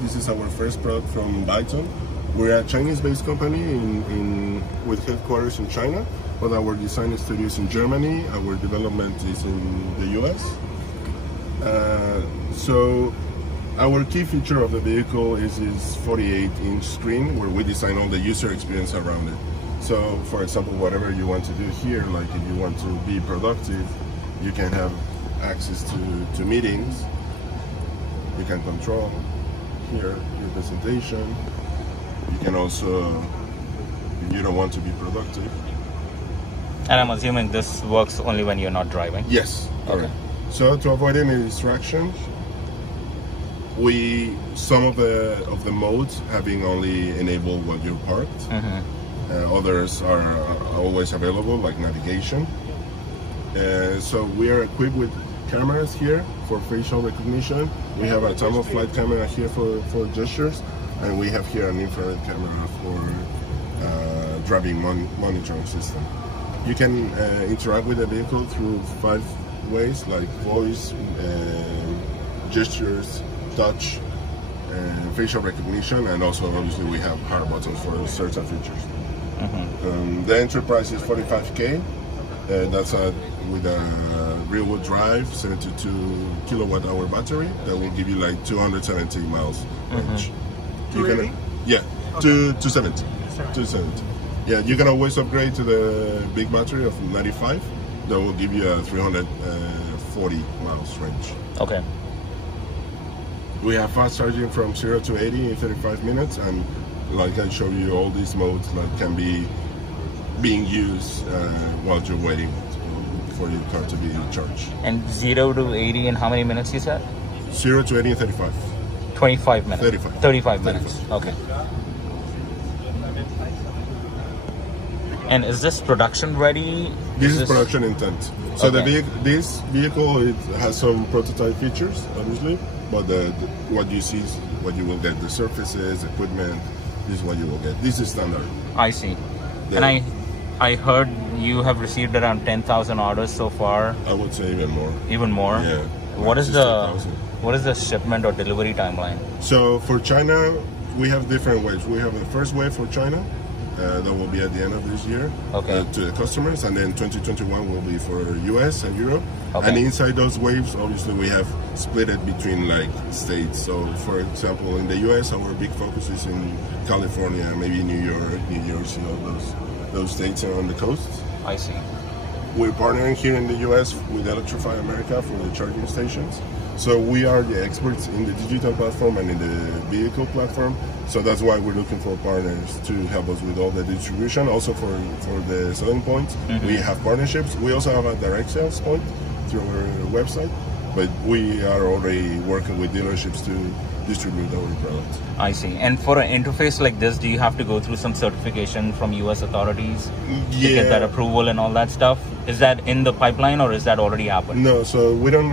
This is our first product from Byton. We're a Chinese-based company with headquarters in China, but our design studio is in Germany. Our development is in the US. So our key feature of the vehicle is this 48-inch screen where we design all the user experience around it. So, for example, whatever you want to do here, like if you want to be productive, you can have access to meetings. You can control here your presentation. You can also, if you don't want to be productive. And I'm assuming this works only when you're not driving? Yes. Okay. So to avoid any distractions, some of the modes having only enabled when you're parked. Others are always available, like navigation. So we are equipped with cameras here for facial recognition. We have a time-of-flight camera here for gestures, and we have here an infrared camera for driving monitoring system. You can interact with the vehicle through 5 ways, like voice, gestures, touch, facial recognition, and also obviously we have power buttons for certain features. The entry price is $45K. That's with a rear-wheel drive, 72 kilowatt-hour battery that will give you like 270 miles range. 280? Yeah, okay. 270. 270. Yeah, you can always upgrade to the big battery of 95. That will give you a 340 miles range. Okay. We have fast charging from 0 to 80 in 35 minutes, and like I show you, all these modes can be being used while you're waiting for your car to be charged. And 0 to 80 in how many minutes you said? 0 to 80 in 35. 25 minutes. 35. 35 minutes. Okay. And is this production ready? This is production intent. So okay. This vehicle, it has some prototype features, obviously, but what you see is what you will get. The surfaces, equipment, this is what you will get. This is standard. I see. And I heard you have received around 10,000 orders so far. I would say even more. Even more? Yeah. What is the shipment or delivery timeline? So for China, we have different waves. We have the first wave for China. That will be at the end of this year to the customers, and then 2021 will be for US and Europe. Okay. And inside those waves, obviously, we have split it between like states. So, for example, in the US, our big focus is in California, maybe New York, New Jersey, all those states are on the coast. I see. We're partnering here in the US with Electrify America for the charging stations. So we are the experts in the digital platform and in the vehicle platform. So that's why we're looking for partners to help us with all the distribution. Also for the selling points, we have partnerships. We also have a direct sales point through our website, but we are already working with dealerships to distribute our product. I see. And for an interface like this, do you have to go through some certification from US authorities to get that approval and all that stuff? Is that in the pipeline or is that already happened? No, so we don't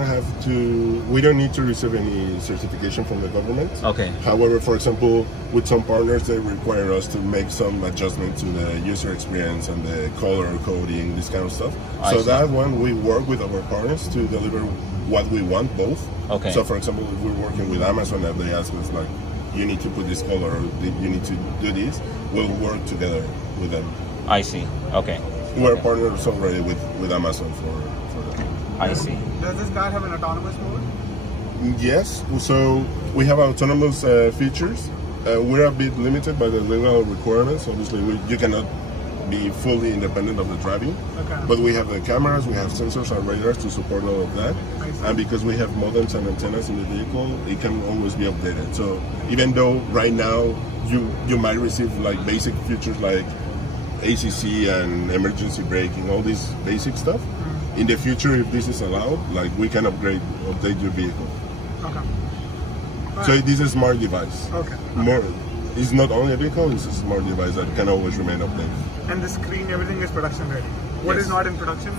need to receive any certification from the government. Okay. However, for example, with some partners, they require us to make some adjustment to the user experience and the color coding, this kind of stuff. So that one, we work with our partners to deliver what we want, both. Okay. So for example, if we're working with Amazon and they ask us like, you need to put this color, or you need to do this, we'll work together with them. I see. Okay. We're partners already with Amazon for that. I see. Does this car have an autonomous mode? Yes. So we have autonomous features. We're a bit limited by the legal requirements. Obviously, you cannot be fully independent of the driving. Okay. But we have the cameras, we have sensors and radars to support all of that. And because we have modems and antennas in the vehicle, it can always be updated. So even though right now you might receive like basic features like ACC and emergency braking, all this basic stuff, in the future, if this is allowed, like we can update your vehicle. Okay. So this is a smart device. Okay. It's not only a vehicle, it's a smart device that can always remain updated. And the screen, everything is production ready. What is not in production?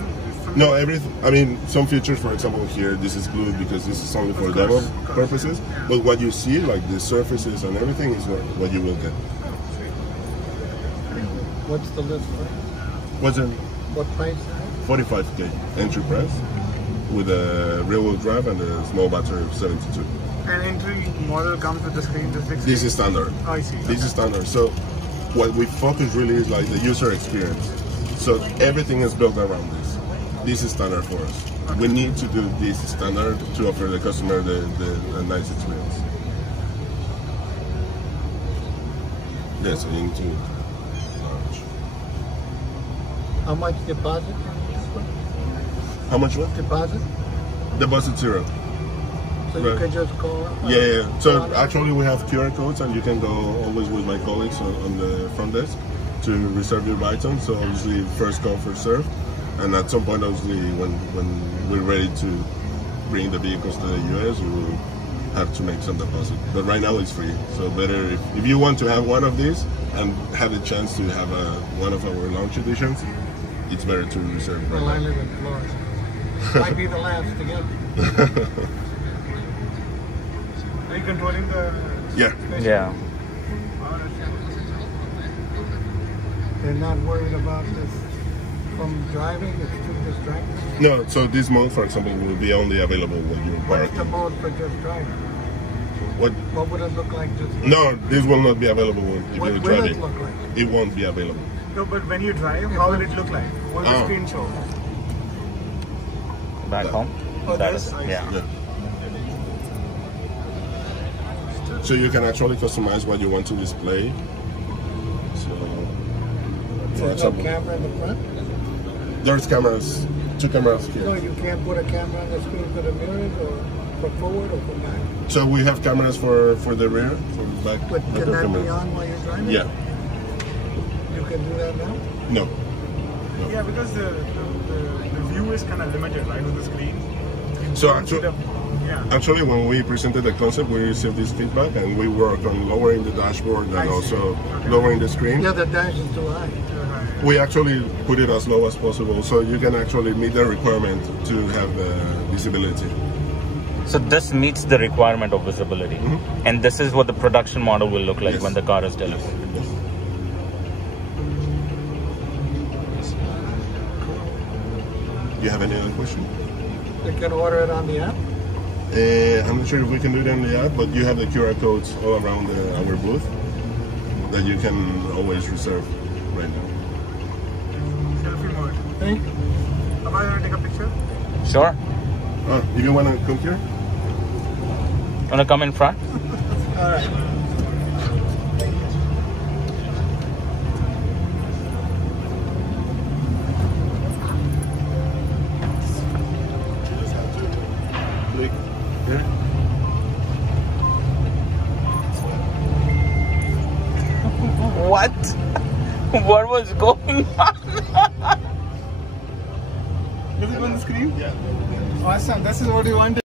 No, everything. I mean, some features, for example, here, this is glued because this is only for demo purposes. Yeah. But what you see, like the surfaces and everything, is what you will get. What's the list price? What price? 45K entry price with a rear-wheel drive and a small battery of 72. And entry model comes with the screen. This is standard. Oh, I see. This is standard. So what we focus really is like the user experience. So everything is built around this. This is standard for us. Okay. We need to do this standard to offer the customer a nice experience. Yes, we need to launch. How much deposit? How much what? Deposit? Deposit 0. So you can just call? Yeah. So actually we have QR codes and you can go always with my colleagues on the front desk to reserve your Byton. So obviously first come, first serve. And at some point obviously when we're ready to bring the vehicles to the US, we will have to make some deposit. But right now it's free. So better if you want to have one of these and have the chance to have one of our launch editions, it's better to reserve right now. I live in Florida. Might be the last again. Are you controlling the... Yeah. Yeah. They're not worried about this from driving, it's too distracting? No, so this mode, for example, will be only available when you park. What is the mode for just driving? What would it look like just driving? No, this will not be available if you're driving. What will it look like? It won't be available. No, but when you drive, how will it look like? What will the screen show? Back home? Oh, that is, yeah. So you can actually customize what you want to display. So there's no camera in the front? There's cameras, 2 cameras here. No, you can't put a camera on the screen for the mirrors or for forward or for back? So we have cameras for the rear, for the back. But can that be on while you're driving? Yeah. You can do that now? No. Yeah, because the view is kind of limited, right, with the screen. So actually, when we presented the concept, we received this feedback, and we worked on lowering the dashboard and also lowering the screen. Yeah, the dash is too high. We actually put it as low as possible, so you can actually meet the requirement to have visibility. So this meets the requirement of visibility, and this is what the production model will look like when the car is delivered. Yes. Do you have any other question? You can order it on the app? I'm not sure if we can do it on the app, but you have the QR codes all around our booth that you can always reserve right now. Selfie mode. Hey? Am I going to take a picture? Sure. If you want to come here? Want to come in front? All right. Click here. What? What was going on? Is it on the screen? Yeah. Awesome. This is what you wanted.